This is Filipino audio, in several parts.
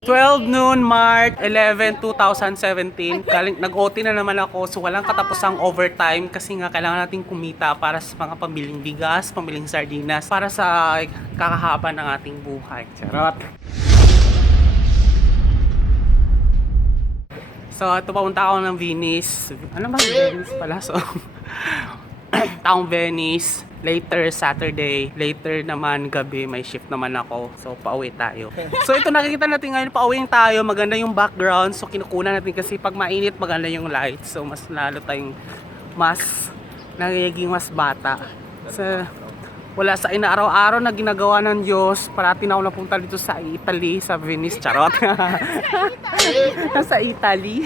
12 noon, March 11, 2017. Nag-OT na naman ako, so walang katapusang overtime kasi nga kailangan nating kumita para sa mga pambiling bigas, pambiling sardinas, para sa kakahaba ng ating buhay. Charot! So, ito papunta ako ng Venice. Ano ba yung Venice pala? So, taong Venice. Later Saturday, later naman gabi, may shift naman ako. So, pauwi tayo. So, ito nakikita natin ngayon, pauwi tayo. Maganda yung background. So, kinukunan natin kasi pag mainit, maganda yung light. So, mas lalo tayong nagiging mas bata. So, wala sa inaaraw-araw na ginagawa ng Diyos. Parati na ako napunta dito sa Italy, sa Venice. Charot! Nasa Italy.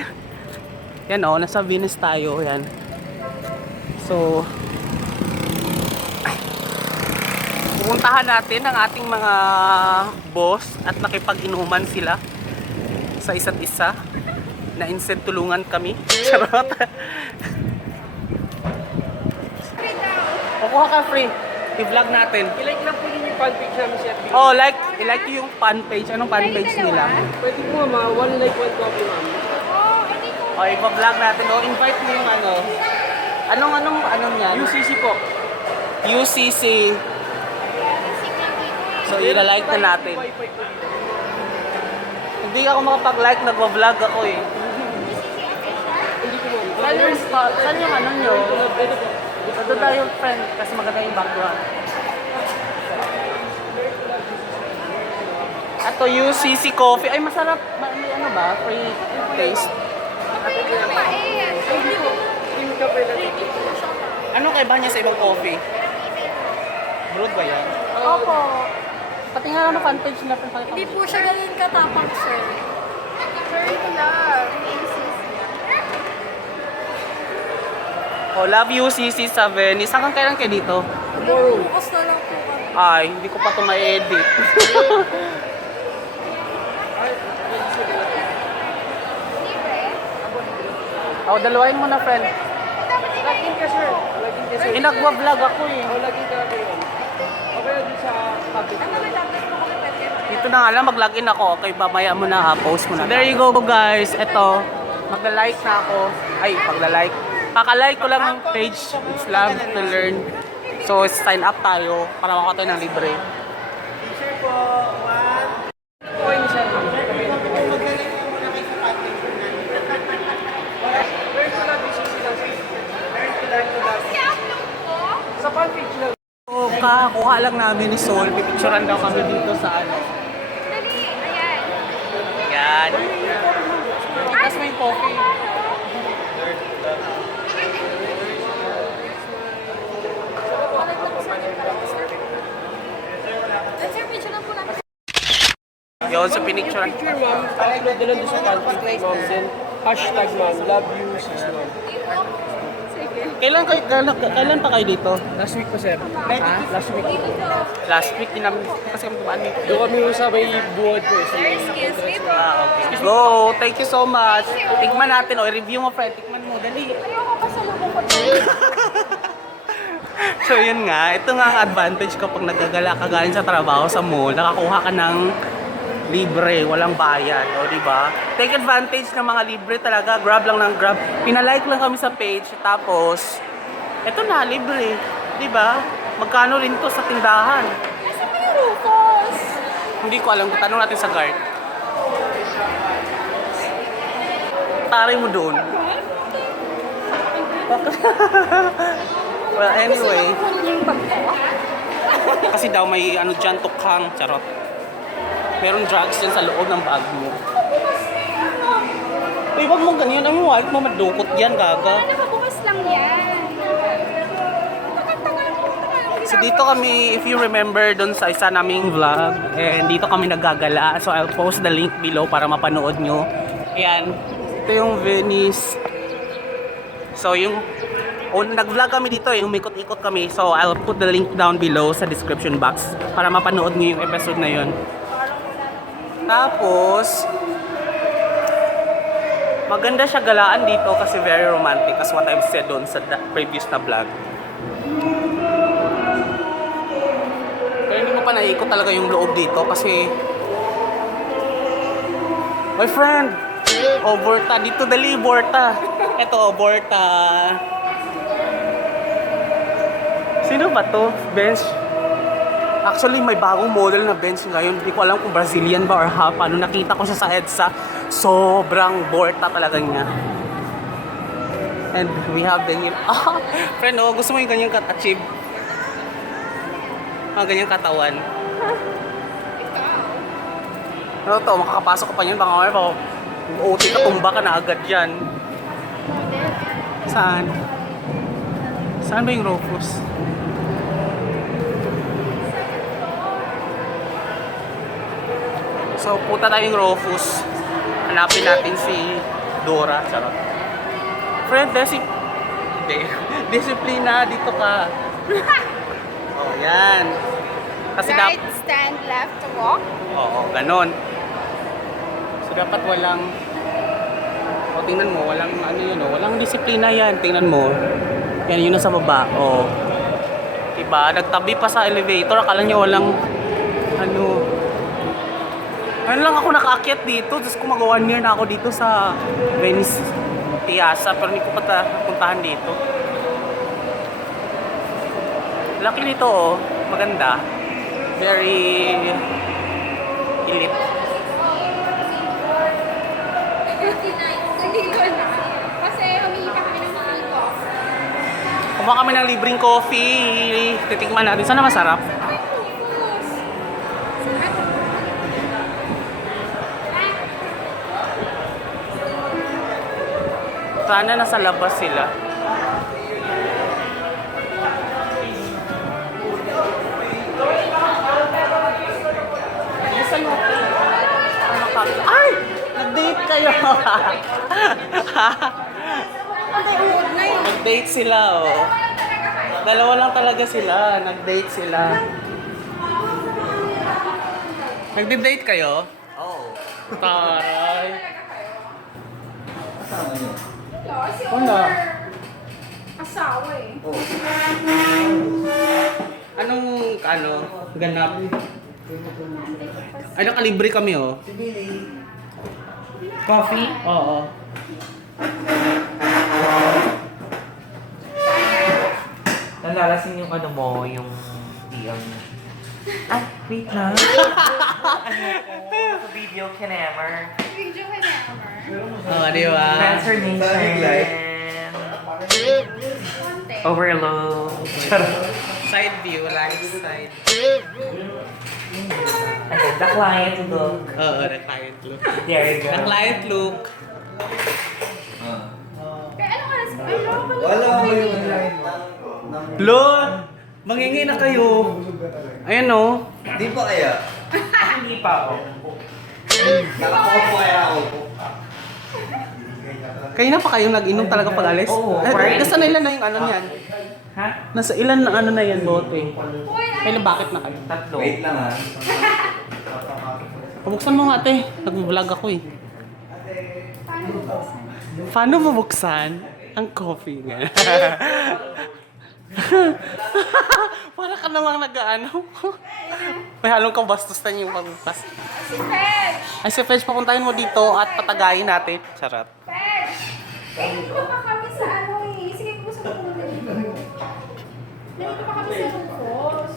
Yan o, nasa Venice tayo. Yan. So, pupuntahan natin ang ating mga boss at nakipag-inuman sila sa isa't isa na instead tulungan kami. Charot. Kukuha ka free. I-vlog natin. I-like lang po yung fan page namin siya. Oh, i-like yung fan page. Anong fan page nila? Pwede po mama, one like, one copy ma'am. Oh, i-vlog natin. Oh, invite mo yung ano. Anong yan? UCC po. UCC. So, i-like na natin. Wi-Fi po dito. Hindi ako makapag-like, nagwa-vlog ako eh. Hindi po ma'am. Saan yung ano nyo? Pwede po. Ito tayo friend, kasi maganda yung background. Ato UCC coffee. Ay, masarap. May ano ba? Free taste. Hindi po. Hindi ka pwede. Ano kaiba niya sa ibang coffee? Brewed ba yan? Opo. Pati nga ano fan page na pinakita. Hindi po siya ganun katapang, sir. Very love. Oh, love UCC sa Venice. Hanggang kailan kayo dito? Bukas na lang po kami. Ay, hindi ko pa ito ma-edit. Oh, dalawain mo na, friend. Lagin ka sir. Lagin ka sir. Nagwa-vlog ako eh. O, lagin ka na kayo. Okay na dito sa public. Dito na nga lang, mag-login ako. Okay, mamaya mo na ha, post mo na. So, there you go guys. Ito, magla-like na ako. Ay, pagla-like. Kaka-like ko lang ang page. It's love to learn. So, sign up tayo para makuha tayo ng libre. Sir po, one. Okay ni sir. Learn to love UCC lang sir. Learn to like to love. Sa fan page lang. So, kakakuha lang namin ni Sol. Pipicturean daw kami dito sa ano. Dali, ayan. Yan. Tapos may coffee. Sir, picture lang po natin. Yun, so pinicturean. Picture ma'am, upload na lang doon sa fan page ma'am. Then, hashtag ma'am, love you sis ma'am. Sige. Kailan pa kayo dito? Last week pa sir. Ha? Last week. Last week din namin kasi kami dumaan dito. Doon kami sa may buwad po. Sa may Excuse me po. Okay. Go! Thank you so much. Tikman natin. O, review mo, friend. Tikman mo. Dali. Ayoko pa sa lubong ko to. So, yun nga. Ito nga ang advantage kapag nagagala ka galing sa trabaho sa mall. Nakakuha ka ng libre. Walang bayad. O, diba? Take advantage ng mga libre talaga. Grab lang ng grab. Pinalike lang kami sa page. Tapos, ito na, libre. Diba? Magkano rin to sa tindahan? Nasa may Rufus. Hindi ko alam. Tanong natin sa guard. Taray mo doon. Well, anyway. Yung bag ko. Kasi daw may ano dyan, tukhang. Charot. Meron drugs dyan sa loob ng bag mo. Uy, wag mong ganyan. Ang wallet mo madukot yan, gaga. Nakabukas lang yan. So dito kami, if you remember, doon sa isa naming vlog, and dito kami naggagala. So I'll post the link below para mapanood nyo. Ayan. Ito yung Venice. So yung nag-vlog kami dito, yung umikot-ikot kami. So I'll put the link down below sa description box para mapanood nyo yung episode na yun. Tapos, maganda siya galaan dito kasi very romantic as what I've said doon sa previous na vlog. Kaya hindi mo pa naikot talaga yung loob dito kasi My friend! Oh, Borta. Dito dali, Borta. Ito, Borta. Sino ba to? Bench? Actually, may bagong model na bench ngayon. Hindi ko alam kung Brazilian ba or half. Ano, nakita ko siya sa EDSA. Sobrang Borta talaga niya. And we have the new... Ah, friend, oh, gusto mo yung ganyang achieve? Ganyang katawan. Ano to, makakapasok ka pa yun. Baka mamaya pa, OT ka, tumba ka na agad yan. Saan? Saan ba yung Rufus? So, puta tayong Rufus. Hanapin natin si Dora. Charot. Friend, disiplina, dito ka. Oh, yan. Kasi Right, stand, left, walk. Oo, ganon. So, dapat walang... O, tingnan mo, walang ano yun, o. Walang disiplina yan. Tingnan mo. Yan, yun nasa baba. O. Diba? Nagtabi pa sa elevator. Akala niya walang... Ano... Ano lang ako nakaakyat dito. Tapos kung mag-1 year na ako dito sa Venice Piazza. Pero hindi ko pa puntahan dito. Laki nito, oh. Maganda. Very elite. Hindi ko na. Kasi humingi pa kami ng mga coffee. Kumuha kami ng libreng coffee. Titikman natin. Sana masarap. Sana nasa labas sila. Ay! Nag-date kayo! Nag-date sila, oh. Dalawa lang talaga sila. Nag-date sila. Nag-date kayo? Oo. Taray. Kasama niyo? Wala. Asawa eh. Oo. Anong, ganap? Ay, nakalibre kami, oh. Si Billy. Coffee? Oo. Nalalasin yung ano mo, yung DM. Ah, wait lang. Sa video kinemer. Video ka naman. Oo, di ba? Transformation. Overload. Side view, right side. Okay, the client look. Oo, the client look. There you go. The client look. Kaya ano oras? Ay, Wala ko yung online ng... Lord! Mangingi na kayo. Ayan, oh. Di pa kaya? Hindi pa ako. Nakapopo kaya ako. Kayo na pa kayong nag-inom talaga pag alis? Oo, Eh, right. nasa ilan na yung ano niyan? Ha? Nasa ilan na ano na yan, bote? Kailan bakit na kayo? Tatlo. Wait lang ha. Pabuksan mo nga, ate. Nag-vlog ako, eh. Paano mabuksan ang coffee nga? Para ka namang nag-ano. May halong kabastos yung pagbukas. Si Fetch! Ay, si Fetch, papuntahin mo dito at patagayin natin. Charot. Fetch! Nandito pa kami sa ano eh. Sige, kumusta ka muna dito? Nandito pa kami sa Rufus.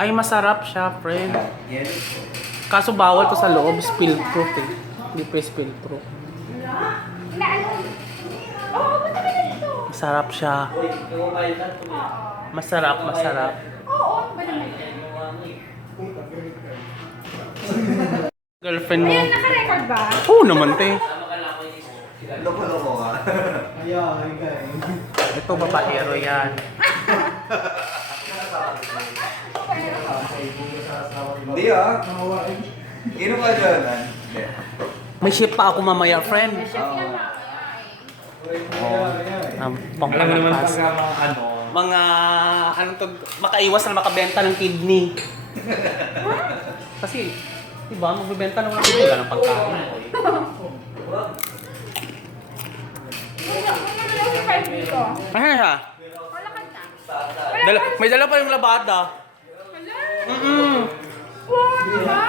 Ay, masarap siya, friend. Yes. Kaso bawal to sa loob, spill proof eh. Hindi pa spill proof. Inaano? Oo, ba't kami nandito? Masarap siya. Masarap, masarap. Oo, ba naman? Girlfriend mo. Ayun, naka-record ba? Oo naman, te. Loko-loko ka. Ito, babaero yan. Hindi ah. Ino ka dyan? Hindi. May ship pa ako mamaya, friend. Pangkalakas. Mga, anong to, makaiwas na makabenta ng kidney. Kasi, diba, magbibenta ng mga kidney, wala ng pagkain. Ano siya? May dala pa yung labada. Oo, di ba?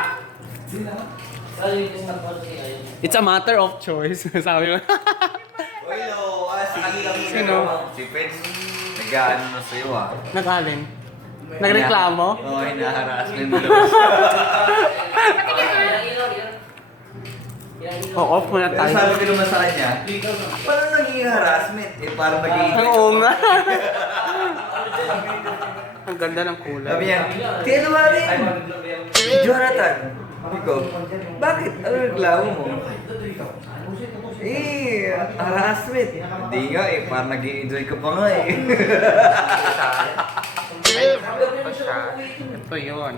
It's a matter of choice. Sabi mo. Uy, lo, Sino? Si Peds, nag-ano na sa'yo ah. Nag-alin? Nagreklamo? Oo, hinaharasment mo. Off muna Pero tayo. sabi ko naman sa kanya, paano naging harassment? Eh, parang mag-iingit. Oo nga. Ang ganda ng kulay. Sabi niya, Tia Lumarin! Jonathan! Sabi ko, bakit? Ano reklamo mo? Eh, harassment. Hindi nga eh, parang nag-i-enjoy ka pa nga eh. Ito yun.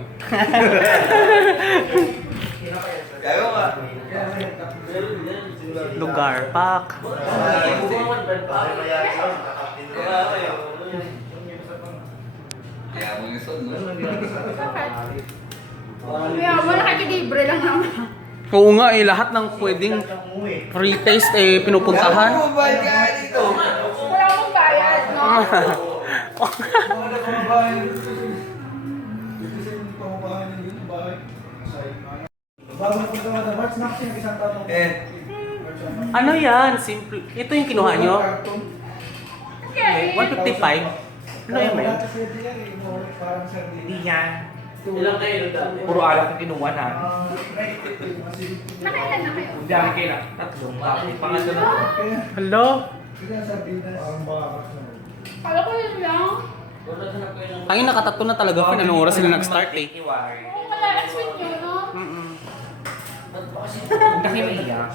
Kaya nga. Lugar, park. Kaya mo yung son, no? Kaya mo, nakikilibre lang naman. Oo nga eh, lahat ng pwedeng free taste eh pinupuntahan. Kaya mo ba ka dito? Wala akong bayad, no? Eh, Ano yan? Simple. Ito yung kinuha nyo? Okay. 155? Ano yan ba? Hindi yan. Puro alak yung kinuha na. Nakailan na kayo? Hindi akin kayo na. Tatlong. Tapos pangatlo na. Hello? Kala ko yun lang. Ay, nakatatlo na talaga. Anong oras sila nag-start eh? Oo, wala. Expect nyo, no? Kasi may iyak.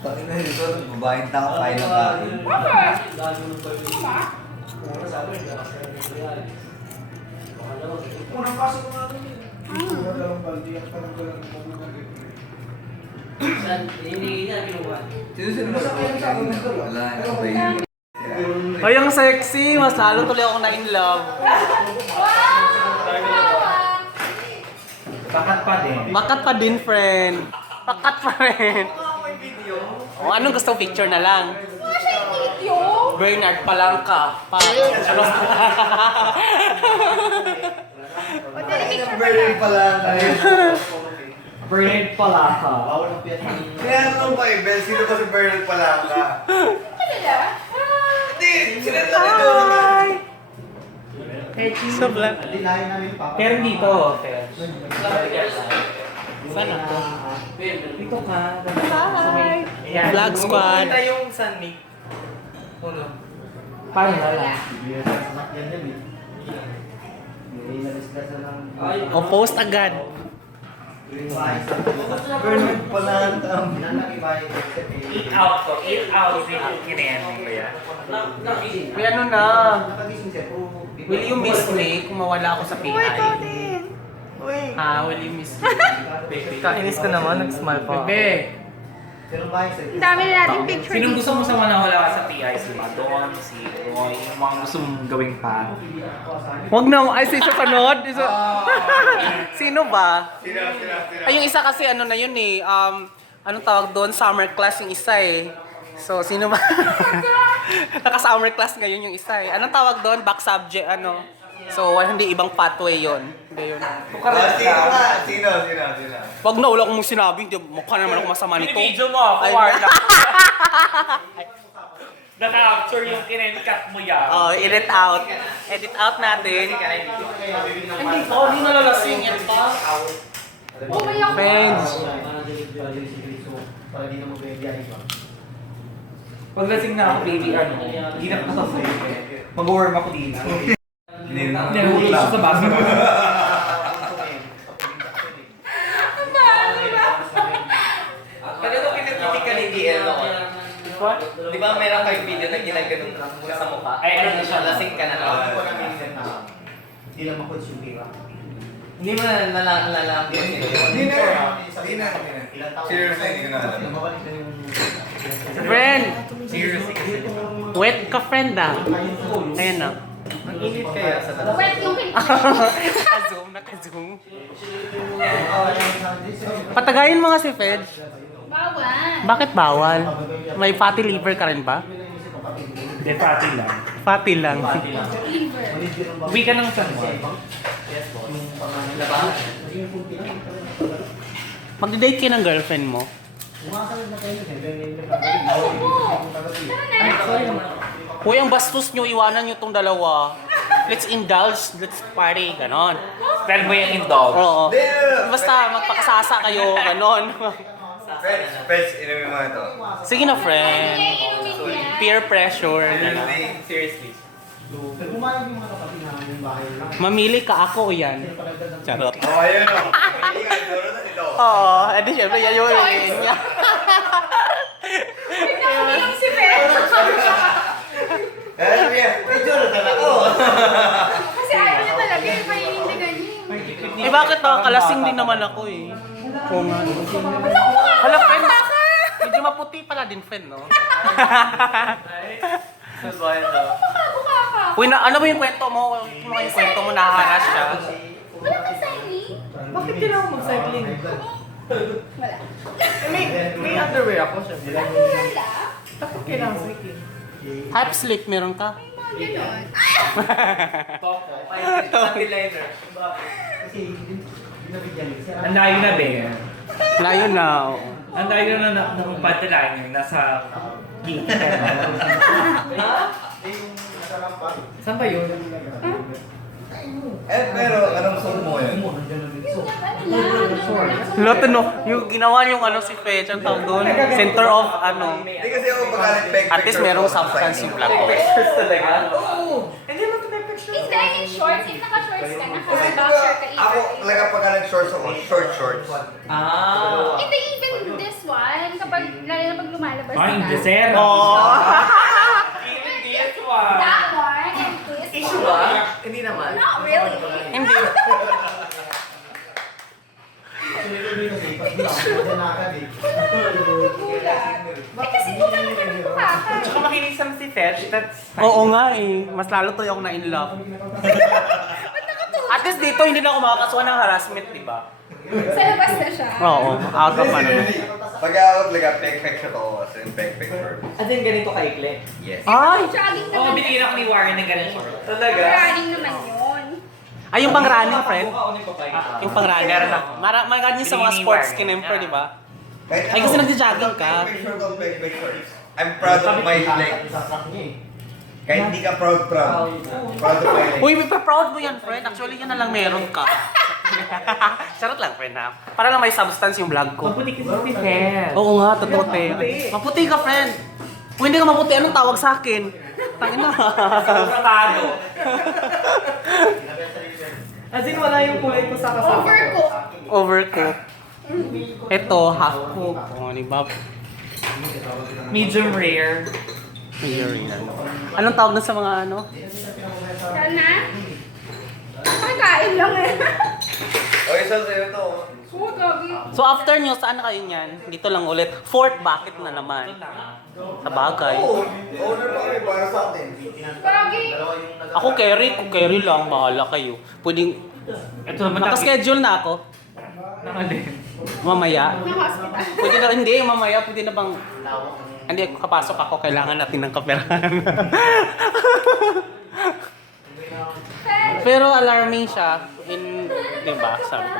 takin na yun, son. Babaeng tao, kain na kain. Bakit? Ano ba? Sino sa wala na. Ay, ang sexy! Mas lalo tuloy ako na in love. Bakat pa din. Bakat pa din, friend. Bakat pa rin. O, anong gusto picture na lang? Mga siya yung video. Bernard Palangka. Birthday pala tayo. Bernard pala ka. Kaya ano ba eh, Bel? Sino ba si Bernard pala ka? Kanila? Hindi, sila lang ito. So black. Pero dito, Fer. Sana to? Dito ka. Bye! Ayan. Vlog squad. Kita yung sunmig. Paano wala? O, post agad. Bernard pala ka. Eat out ko. Eat out. Kinayang ko yan. May ano na. Will you miss me kung mawala ako sa PI? Ah, will you miss me? Kainis ka naman. Nag-smile pa. Bebe. Ang dami na natin picture Sinong dito. gusto mo sa manawala ka sa PI? Si Madon, si Roy, yung mga gusto mong gawing pa. Huwag na. Ay, sa sunod. Sino ba? Ay, yung isa kasi ano na yun eh. Anong tawag doon? Summer class yung isa eh. So, sino ba? Naka-summer class ngayon yung isa eh. Anong tawag doon? Back subject, ano? So, hindi ibang pathway yun. Hindi yun. Sino ka? Sino? Wag na, wala akong sinabi. Hindi, mukha naman ako masama nito. Video mo ako, Ay. Warda. Naka-capture yung kinenkat mo yan. Oh, edit out. Edit out natin. Hindi po, hindi nalalasing yan pa. Oh, may ako. Friends. Pag lasing na ako, baby, ano, hindi na ako sa'yo. Mag-warm ako dito. Nahulog siya sa baso. Pero ito pinagtitik ka ni DL noon. Di ba meron kayong video na ginaganon ka sa mukha? Ay, ano na siya? Lasing ka na lang. Hindi lang makonsumira. Hindi mo na nalalang yun. Hindi na. Seriously, hindi ko na alam. Friend. Seriously kasi. Wet ka, friend ah. Ayan na. Ang init kaya sa talas. Wet yung picture. Naka-zoom, naka-zoom. Patagayin mga si Fed. Bawal. Bakit bawal? May fatty liver ka rin ba? Hindi, pati lang. Fatty lang. Liver. Uwi ka ng San Juan. Magdi-date ka ng girlfriend mo? Uy, ang bastos nyo, iwanan nyo tong dalawa. Let's indulge, let's party, ganon. Pero mo yung indulge. Oo. Basta magpakasasa kayo, ganon. Friends, inumin mo ito. Sige na, friend. Inumin niya. Peer pressure, ganon. Seriously. Mamili ka ako yan. Charot. Oh, ayun o. Hindi ka, Jonathan ito. Oo, edi syempre yan yung niya. Nakumilang si Fer. Jonathan ako. Kasi ayaw niya talaga yung painindigan niya. Eh bakit ba? Kalasing din naman ako eh. Oo nga. Hala, friend. Medyo maputi pala din, friend, no? Mukha ka. Uy, ano ba yung kwento mo? Ano yung kwento mo? Naharas siya. Wala kang signing? Bakit kailangan mag-cycling? Wala. May underwear ako siya. Wala. Bakit kailangan cycling? Half sleep meron ka? Mga ganon. Liner. Ang layo na, be. Layo na. Oo. Ang layo na ng padline nasa gilid. Saan ba yun? Pero anong song mo yun? Loto no, yung ginawa yung ano si Fetch, ang tawag doon, center of ano. Hindi kasi ako pagkalit peg-peg. At least merong substance yung vlog ko. Pictures talaga. Oo! Hindi mo ito may picture. Is that in shorts? If naka-shorts ka, Kasi naka-boxer ka ako either. talaga pagkalit shorts ako, shorts. Ah. Hindi even this one, kapag lalo na pag lumalabas Ay, ka. desero. Hindi yan one. That one and this Issue one. ba? Hindi naman. Not really. Hindi. Eh kasi mukha naman yung mukha ka. Tsaka makinig sa si Fetch, that's Oo nga eh, mas lalo to yung na in love. At least dito hindi na ako makakasuhan ng harassment, di ba? Sa labas na siya. Oo, out of ano. Pag ako talaga peg-peg siya to kasi peg-peg shorts. As in, ganito kaikli. Yes. Ay! Jogging Oo, naman. binigyan ako ni Warren ng ganun short. Talaga? Running naman yun. Ay, yung pang running, friend. Mukha ko ni Papay. Yung pang running. Meron ako. Maraming sa mga sports kinemper, di ba? Ay, kasi nagja-jogging ka. Peg-peg short o peg-peg shorts. I'm proud of my legs. Kahit hindi ka proud. Proud of my legs. Uy, proud mo yan, friend. Actually, yan na lang meron ka. Charot lang, friend, ha? Para lang may substance yung vlog ko. Mabuti kasi si Fetch. Oo nga, totoo, te. Maputi ka, friend. Kung hindi ka maputi, anong tawag sa akin? Tangin na. Sakado. As in, wala yung kulay ko sa kasama. Overcook. Overcook. Ito, half cook. O, di ba? Medium rare. Anong tawag na sa mga ano? Sana? Nakakain lang eh. Okay, so sa'yo to. Oo, gagi. So after nyo, saan na kayo niyan? Dito lang ulit. Fourth bucket na naman. Sa bagay. Owner pa kami para sa atin. Gagi. Ako carry lang. Bahala kayo. Pwedeng, Ito naman nakaschedule na ako. Nakalin. Mamaya. Ng hospital. Pwede na, hindi, mamaya. Pwede na bang, hindi, kapasok ako. Kailangan natin ng kaperahan. Pero alarming siya. Di ba? Sabi ko.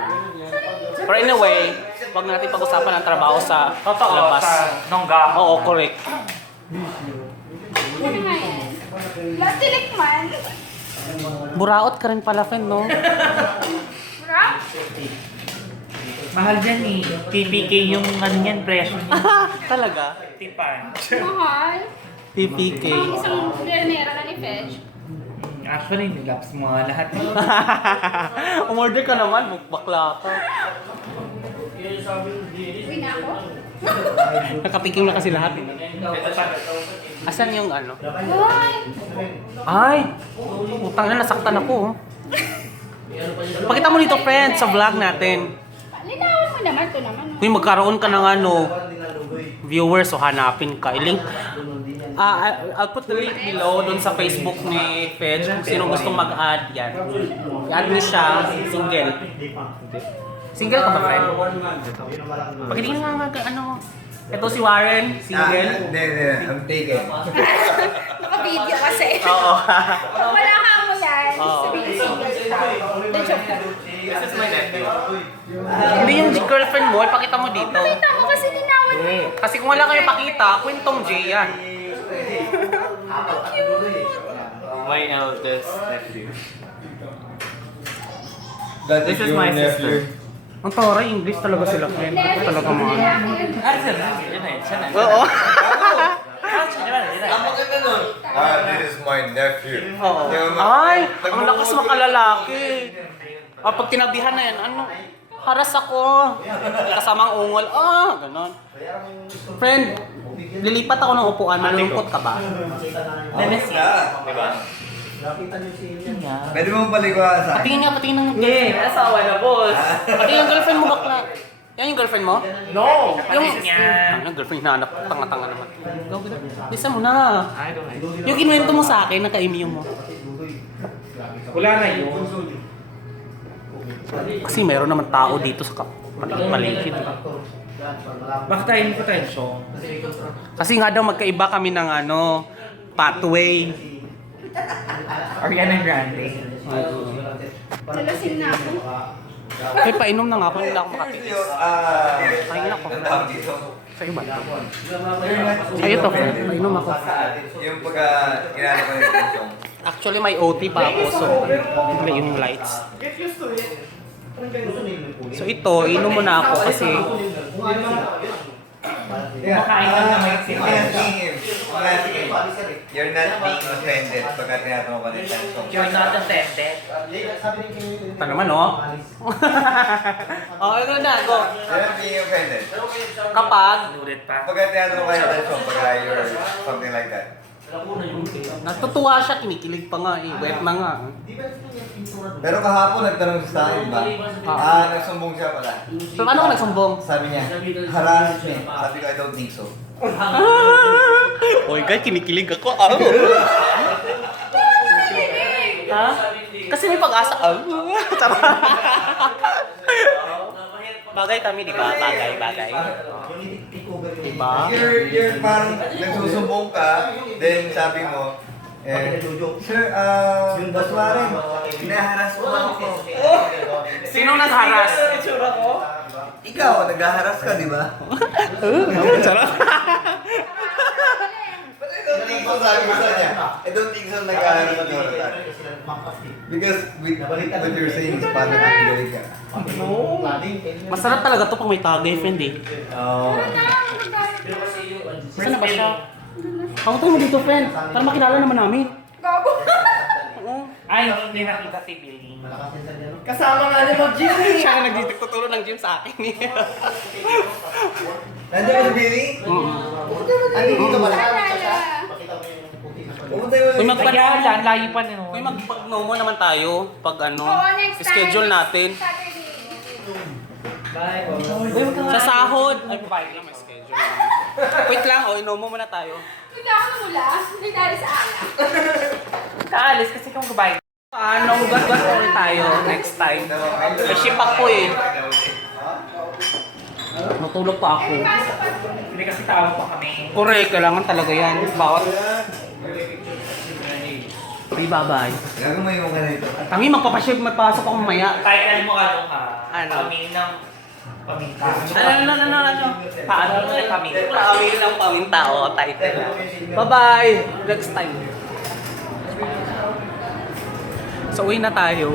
But anyway, wag natin pag-usapan ang trabaho sa Totoo, labas. sa nongga. Oo, correct. Ano nga yan? Latilikman. Buraot ka rin pala, friend, no? Bra? Mahal dyan eh. TPK yung ano yan, presyo niya. Talaga? Tipan. Mahal. PPK. Ang isang granera na ni Fetch. Actually, nilaps mo nga lahat. Umorder ka naman, bakla ka. Uwi na ako. Nakapiking na kasi lahat. Eh. Asan yung ano? Ay! Ay! Utang na, nasaktan ako. oh. Pakita mo dito, friend, sa vlog natin. Linawan mo naman. Ito naman. Kung magkaroon ka ng ano, viewers, so hanapin ka. I-link. I'll put the link below doon sa Facebook ni Fedge kung sino gustong mag-add yan. I-add niyo siya, single. Single ka ba, friend? Pagdating nga ano, ito si Warren, single. Hindi. I'm taken. Naka-video kasi. Oo. Kung wala ka mo yan, Oo. sabihin single ka. The joke lang. This is my nephew. Hindi yung girlfriend mo, ipakita mo dito. Nakita mo kasi linawan mo. Kasi kung wala kayo pakita, kwentong J yan. My eldest nephew. That This is my sister. Ang taray, English talaga sila, friend. Ito talaga mga. Oo. Ang maganda nun. This is my nephew. Oo. Ay, ang lakas makalalaki. Pag tinabihan na yan, ano? Haras ako. Kasamang ungol. Ganon. Friend, lilipat ako ng upuan. Malungkot ka ba? Nemesis. Diba? Pwede mo paliguan sa akin. Patingin nga, patingin ng... Yeah, asawa na, boss. Patingin yung girlfriend mo, bakla. Yan yung girlfriend mo? No! Yung... niya. Ano, girlfriend hinahanap. Tanga-tanga naman. Go, go. Bisa mo na. Yung kinuwento mo sa akin, naka-email mo. Wala na yun. Kasi meron naman tao dito sa paligid. Bakit tayo hindi potential? Kasi nga daw magkaiba kami ng ano, pathway. Ariana Grande. Nalasing na ako. Kaya painom na nga ako, hindi ako makatiis. Painom ako. Ang tawag dito. Sa'yo ba? Ay, ito. Painom ako. Yung pagka ginano ko yung song. Actually, may OT pa ako, so play yung lights. So ito, inom mo na ako kasi Kumakain lang naman yung You're not being offended pagka tinatanong ka ng song. You're not offended. ito naman, oh. Ito na, go. You're not being offended. Kapag Nurit pa. Pagka tinatanong ka ng song, pagka you're something like that. natutuwa siya, kinikilig pa nga eh. Wet na nga. Pero kahapon nagtanong siya sa akin ba? Nagsumbong siya pala. So ano ka nagsumbong? Sabi niya, harassment. Sabi ko, I don't think so. Oy, guys, kinikilig ako. Ha? Kasi may pag-asa. Bagay kami, di ba? Bagay. Diba? You're parang nagsusumbong ka, then sabi mo, Sir, Boss Warren, hinaharas mo ako. Sino nagharas? Ikaw, naghaharas ka, di ba? Sarap. But I don't think so, sabi ko sa niya. I don't think so naghaharas ka, Jonathan. Because with what you're saying is parang nakikilig ka. Masarap talaga to pag may tagay, friend eh. Saan na ba siya? Pangutang mo dito, friend. Para makilala naman namin. Gago. Oo. Ay, hindi nakita si Billy. Kasama nga ni mag-gym. Siya na nagtuturo ng gym sa akin eh. Nandiyan ka si Billy? Andi dito pala. Pumunta yung Uy, Kaya layo pa nyo. Uy, mag-no mo naman tayo. Pag ano, Oo, next time. schedule natin. Saturday. Sa sahod. Ay, babae lang, may schedule. Wait lang, inom mo muna tayo. Bigla ako namula. Nagdali sa ala. Kaalis kasi kung gabay. Paano, gas-gas ulit tayo next time. May ship ako eh. Matulog pa ako. Hindi kasi tao pa kami. Correct, kailangan talaga yan. Bawat. Uy, bye-bye. Gagawin mo ka na ito. Kami magpapaship, magpasok ako mamaya. Kahit alam mo ano ka. Ano? Kami ng paminta. Ano? Paano ng paminta? Kami ng paminta, o, title na. Bye-bye! Next time. So, uwi na tayo.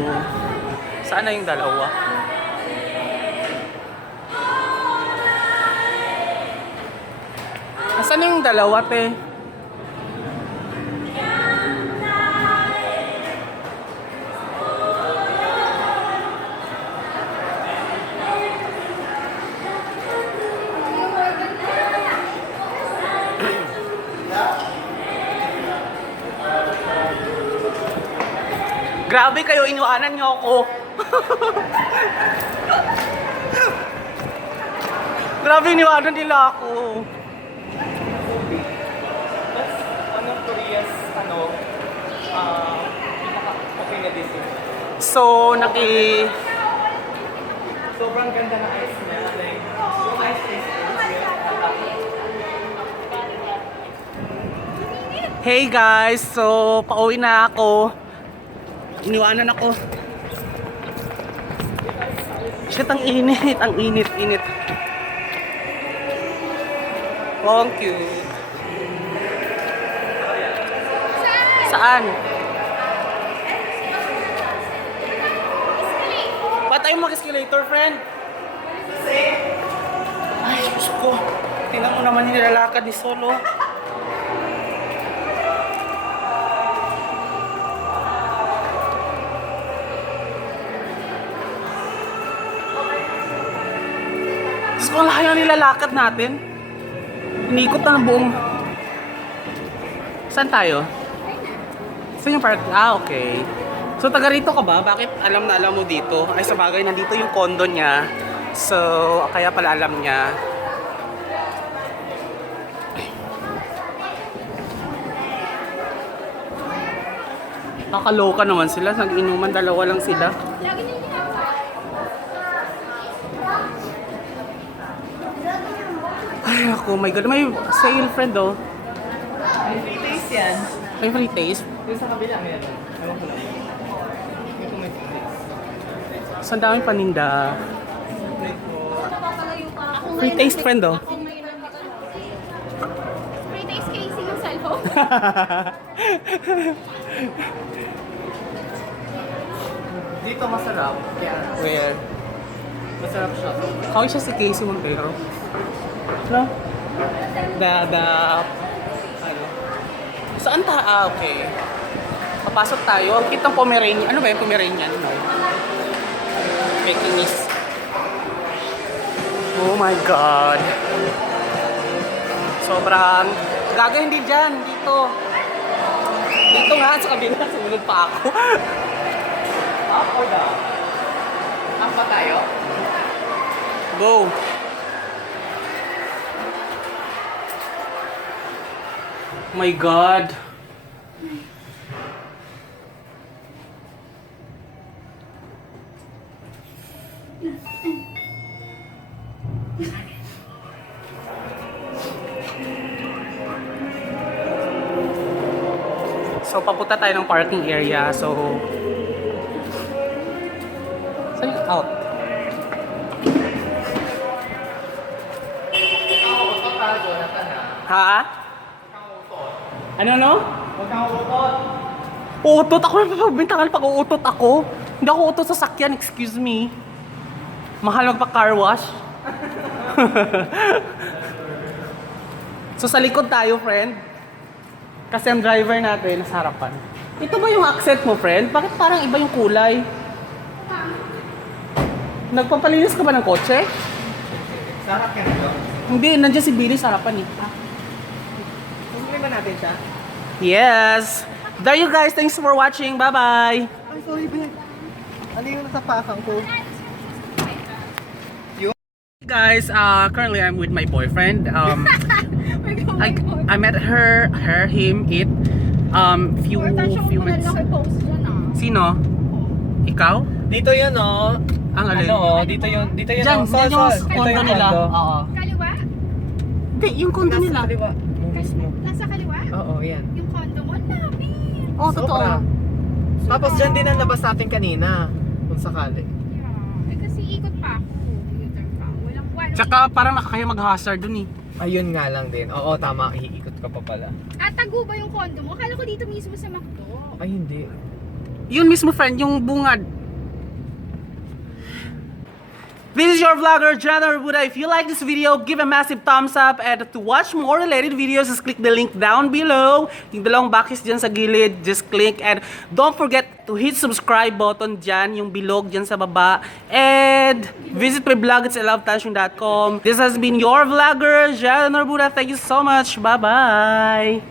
Saan na yung dalawa? Nasaan na yung dalawa, te? Grabe kayo, iniwanan niyo ako. Grabe, iniwanan nila ako. That's one of Korea's, pinaka-okay na dessert. So, Sobrang ganda ng ice niya. Like, yung ice is Hey guys, so pauwi na ako. Iniwanan ako. Shit, ang init. Ang init. Oh, ang cute. Saan? Ba't tayo mag-escalator, friend? Ay, Diyos ko. Tingnan mo naman yung nilalakad ni Solo. Diyos ko, ang laki ang nilalakad natin. Inikot na ng buong... Saan tayo? Saan yung park? Ah, okay. So, taga rito ka ba? Bakit alam na alam mo dito? Ay, sa bagay, nandito yung condo niya. So, kaya pala alam niya. Nakakaloka naman sila. Nag-inuman, dalawa lang sila. Lagi niyo ginagawa. Ay, ako, my God. May sale, friend, oh. May free taste yan. May free taste. Yung sa kabila, meron. Ewan ko lang. Hindi ko may free taste. Saan daming paninda. Free taste, friend, oh. Free taste casing yung cellphone. Dito masarap. Kaya, Where? masarap siya. Kawin siya si Casey Montero. No? Ano? Saan ta? Ah, okay. Papasok tayo. Ang kitang Pomeranian. Ano ba yung Pomeranian? No? Pekingese. Oh my God. Sobrang... Gaga, hindi dyan. Dito. Dito nga, sa kabila. Sumunod pa ako. Up or down? Up pa tayo? Go. My God. So, papunta tayo ng parking area. So, saan yung out? Utot tayo, Jonathan ha? Ha? Ano, no? Huwag kang utot. Uutot ako. Napagbintangan pag uutot ako. Hindi ako utot sa sakyan, excuse me. Mahal magpa-car wash. So sa likod tayo, friend. Kasi ang driver natin nasa harapan. Ito ba yung accent mo, friend? Bakit parang iba yung kulay? Nagpapalinis ka ba ng kotse? Sarap ka na to. Hindi, nandiyan si Billy sa harapan eh. Susunod ba natin siya? Yes! There you guys, thanks for watching. Bye-bye! Ay, sorry, babe. Ano yung nasa pakang ko? Guys, currently I'm with my boyfriend. I met him, it, few minutes. Sino? Ikaw? Dito yun, oh. Ang alin? Ano, oh, dito yun, Diyan, oh. Sol, diyan yung Sol. Ito condo yung nila. condo. Oo. Kaliwa? Hindi, yung condo nila. Nasa kaliwa. Yung mismo. Nasa kaliwa? Oo, yan. Yung condo mo, lapit. Oh, totoo. Sobra. Tapos dyan din ang labas natin kanina. Kung sakali. Yeah. Eh, kasi ikot pa ako. U-turn pa. Walang one. Tsaka parang nakakaya mag-hazard dun eh. Ayun nga lang din. Oo, tama. Iikot ka pa pala. Tago ba yung condo mo? Akala ko dito mismo sa McDo. Ay, hindi. Yun mismo, friend, yung bungad. This is your vlogger, Jonathan Buda. If you like this video, give a massive thumbs up. And to watch more related videos, just click the link down below. Yung dalawang bakis dyan sa gilid, just click. And don't forget to hit subscribe button dyan, yung bilog dyan sa baba. And visit my blog, it's ilovetashing.com. This has been your vlogger, Jonathan Buda. Thank you so much. Bye-bye.